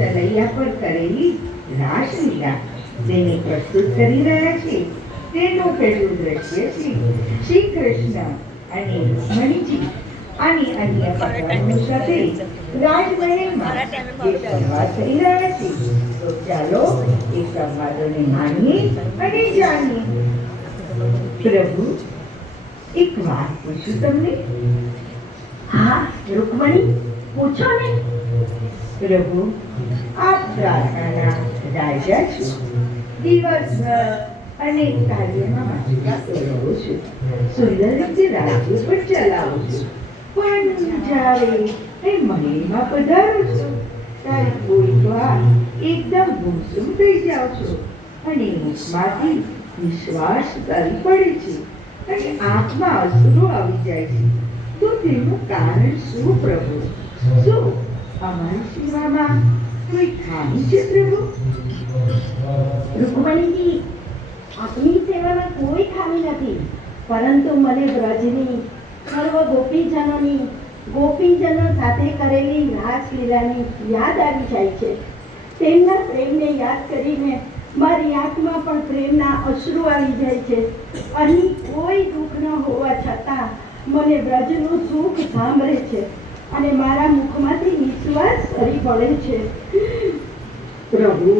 તલૈયા પર કરેલી રાસલીલા તેને પ્રસ્તુત કરી રહ્યા છે. તેનું પહેલું દ્રશ્ય છે શ્રી કૃષ્ણ અને રૂકમણીજી અને અન્ય પાત્રઓ સાથે રાજમહેલમાં જે સંવાદ થઈ રહ્યા છે. તો ચાલો એ સંવાદોને માણીએ અને જાણીએ. પ્રભુ, એક વાત પૂછું તમને? હા રૂકમણી, પૂછો ને. પ્રભુ, આપ દ્વારકાના રાજા છો. દિવસભર અનેક કાર્યમાં મશગુલ રહો છો. સુંદર રીતે રાજ્ય પણ ચલાવો છો. પણ જ્યારે એ મહેલમાં પધારો છો ત્યારે કોઈક વાર એકદમ ગુમસુમ થઈ જાઓ છો અને મુખમાંથી નિશ્વાસ કરી પડે છે અને આંખમાં અશ્રુ આવી જાય છે. તો તેનું કારણ શું પ્રભુ? શું અમારી સેવામાં કોઈ ખામી છે પ્રભુ? રૂકમણીજી, આપની સેવામાં કોઈ ખામી નથી, પરંતુ મને બ્રજની સર્વ ગોપીજનો સાથે કરેલી રાસલીલાની યાદ આવી જાય છે. તેમના પ્રેમને યાદ કરીને મારી આંખમાં પણ પ્રેમના અશ્રુ આવી જાય છે. અહીં કોઈ દુઃખ ન હોવા છતાં મને બ્રજનું સુખ સાંભળે છે અને મારા મુખમાંથી નિશ્વાસ સરી પડે છે. પ્રભુ,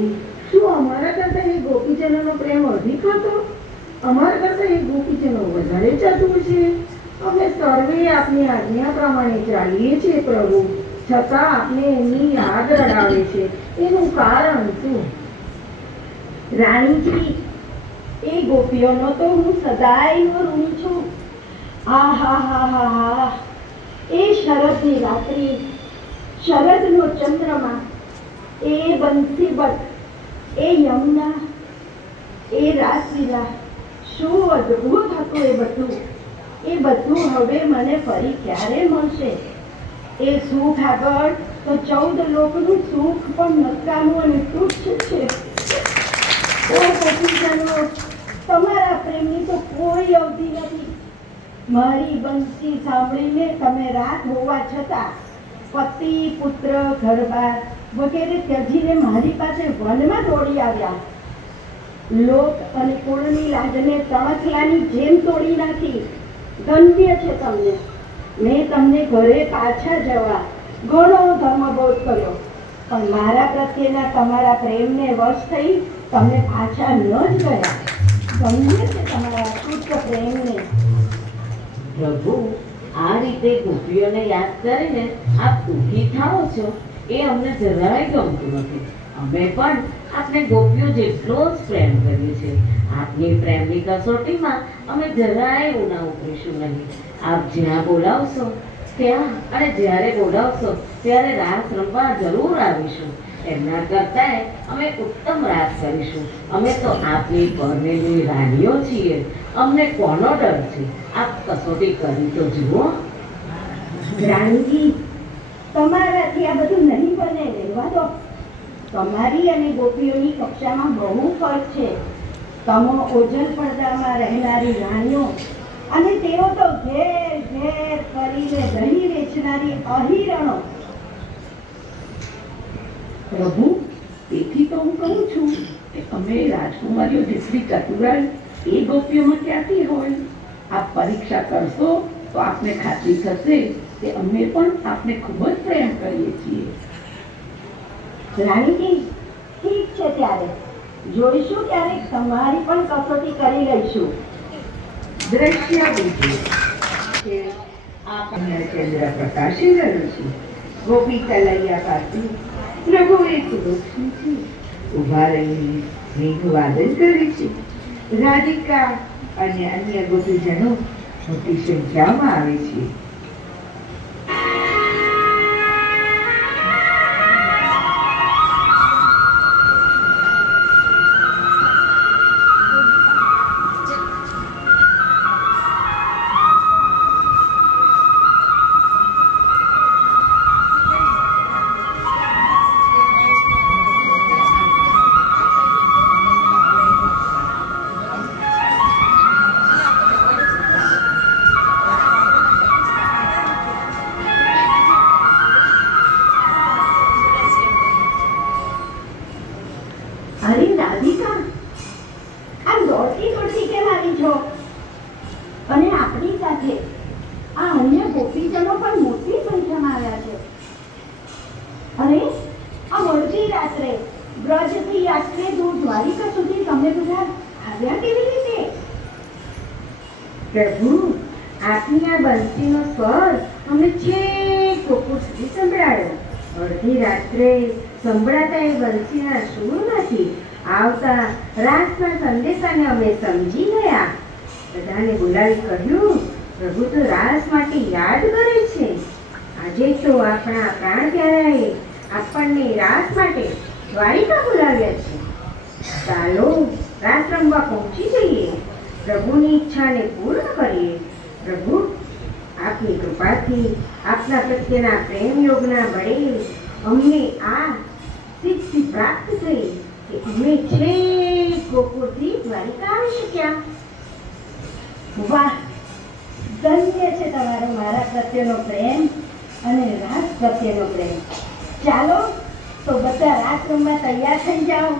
શું અમારા કરતા એ ગોપીજનોનો પ્રેમ અધિક હતો? અમારા કરતા એ ગોપીજનો વધારે ચતુર છે. અમે સર્વે આપની આજ્ઞા પ્રમાણે ચાલીએ છીએ પ્રભુ, છતાં આપને એમની યાદ રડાવે છે. એનું કારણ શું? રાણીજી, એ ગોપીઓનો તો હું સદાય ઋણી છું. આહાહાહાહા, એ શરદની રાત્રિ, શરદનો ચંદ્રમા, એ બંસીબટ, એ યમુના, એ રાસલીલા, શું અદ્ભુત હતું એ બધું. એ બધું હવે મને ફરી ક્યારે મળશે? એ સુખ આગળ તો 14 લોકનું સુખ પણ નકામું અને તુચ્છ છે. ઓ ગોપીજનો, તમારા પ્રેમની તો કોઈ અવધિ નથી. મારી બંસી સાંભળીને તમે રાત હોવા છતાં પતિ, પુત્ર, ઘરબાર વગેરે ત્યજીને મારી પાસે વનમાં દોડી આવ્યા. લોક અને કુળની લાજને તણખલાની જેમ તોડી નાખી. ધન્ય છે તમને. મેં તમને ઘરે પાછા જવા ઘણો ધર્મબોધ કર્યો, પણ મારા પ્રત્યેના તમારા પ્રેમને વશ થઈ તમે પાછા ન જ ગયા. ધન્ય છે તમારા શુદ્ધ પ્રેમને. પ્રભુ, આ રીતે ગોપીઓને યાદ કરીને આપ દુઃખી થાઓ છો એ અમને જરાય ગમતું નથી. અમે પણ આપને ગોપીઓ જેટલો જ પ્રેમ કરીએ છીએ. આપની પ્રેમની કસોટીમાં અમે જરાય ઉના ઉતરીશું નહીં. આપ જ્યાં બોલાવશો ત્યાં અને જ્યારે બોલાવશો ત્યારે રાસ રમવા જરૂર આવીશું. એમના કરતાંય અમે ઉત્તમ રાસ કરીશું. અમે તો આપની પરણેલી રાણીઓ છીએ. અમને કોનો ડર છે? આપ કસોટી કરી તો જુઓ. રાણીજી, તમારાથી આ બધું નહીં બને, રહેવા દો. તમારી અને ગોપીઓની કક્ષામાં બહુ ફરક છે. તમો ઓજલ પડદામાં રહેનારી રાણીઓ અને તેઓ તો ઘેર ઘેર કરીને દહીં વેચનારી અહિરણો. પ્રભુ, તેથી તો હું કહું છું કે અમે રાજકુમારીઓ જેટલી ચતુરાઈ એ ગોપીઓમાં ક્યાંથી હોય? આપ પરીક્ષા કરશો તો આપને ખાતરી થશે કે અમે પણ આપને ખૂબ જ પ્રેમ કરીએ છીએ. રાણીજી, ઠીક છે, ત્યારે જોઈશું. ક્યારેક તમારી પણ કસોટી કરી લઈશું. દ્રશ્ય બીજું છે આ ચંદ્ર પ્રકાશી રહ્યું છે. ગોપી તલૈયા પાસે પ્રભુ એક વૃક્ષ નીચે ઊભા રહીને મેઘવાદન કરે છે. રાધિકા અને અન્ય ગોપીજનો મોટી સંખ્યામાં આવે છે. અડધી રાત્રે બ્રજથી આટલે દૂર દ્વારિકા સુધી તમે બધા આવ્યા કેવી રીતે? પ્રભુ, આપની આ બંસીનો સ્વર અમને છેક ગોકુળ સુધી સંભળાયો. અડધી રાત્રે સંભળાતા એ બંસીના સૂરમાંથી આવતા રાસના સંદેશાને અમે સમજી ગયા. બધાને બોલાવી કહ્યું, પ્રભુ તો રાસ માટે યાદ કરે છે. આજે તો આપણા પ્રાણ પ્યારાએ આપણને રાસ માટે દ્વારિકા બોલાવ્યા છે. ચાલો રાસ રમવા પહોંચી જઈએ, પ્રભુની ઈચ્છાને પૂર્ણ કરીએ. પ્રભુ, આપની કૃપાથી આપના પ્રત્યેના પ્રેમ યોગના બળે અમને આ સિદ્ધિ પ્રાપ્ત થઈ કે અમે છેક ગોકુળથી દ્વારિકા આવી શક્યા. વાહ, ધન્ય છે તમારો મારા પ્રત્યેનો પ્રેમ અને રાસ પ્રત્યેનો પ્રેમ. ચાલો તો બધા રાસ રમવા તૈયાર થઈ જાઓ.